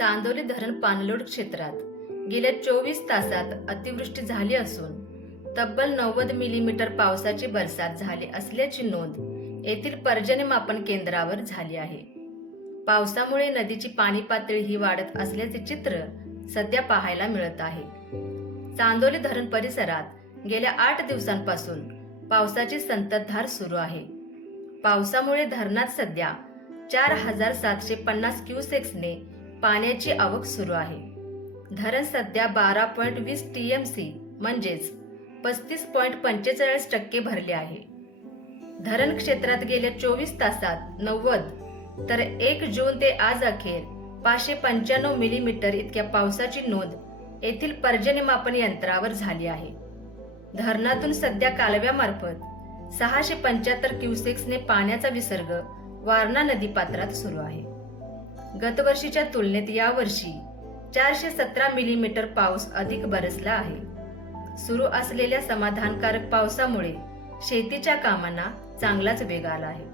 चांदोली धरण पाणलोड क्षेत्रात गेल्या चोवीस तासात अतिवृष्टी झाली असून तब्बल नव्वद मिलीमीटर पावसाची बरसात झाली असल्याची नोंद येथील पर्जन्यमापन केंद्रावर झाली आहे. पावसामुळे नदीची पाणी पातळी ही वाढत असल्याचे चित्र सध्या पाहायला मिळत आहे. चांदोली धरण परिसरात गेल्या आठ दिवसांपासून पावसाची संततधार सुरू आहे. पावसामुळे धरणात सध्या चार हजार सातशे पन्नास क्युसेक्सने पाण्याची आवक सुरू आहे. धरण सध्या बारा पॉईंट वीस टी एम सी म्हणजेच पस्तीस पॉईंट पंचेचाळीस टक्के भरले आहे. धरण क्षेत्रात गेल्या चोवीस तासात नव्वद तर एक जून ते आज अखेर पाचशे पंच्याण्णव मिलीमीटर इतक्या पावसाची नोंद येथील पर्जन्यमापन यंत्रावर झाली आहे. धरणातून सध्या कालव्यामार्फत सहाशे पंच्याहत्तर क्युसेक्सने पाण्याचा विसर्ग वारणा नदीपात्रात सुरू आहे. गतवर्षीच्या तुलनेत यावर्षी चारशे सतरा मिलीमीटर पाऊस अधिक बरसला आहे. सुरू असलेल्या समाधानकारक पावसामुळे शेतीच्या कामांना चांगलाच वेग आला आहे.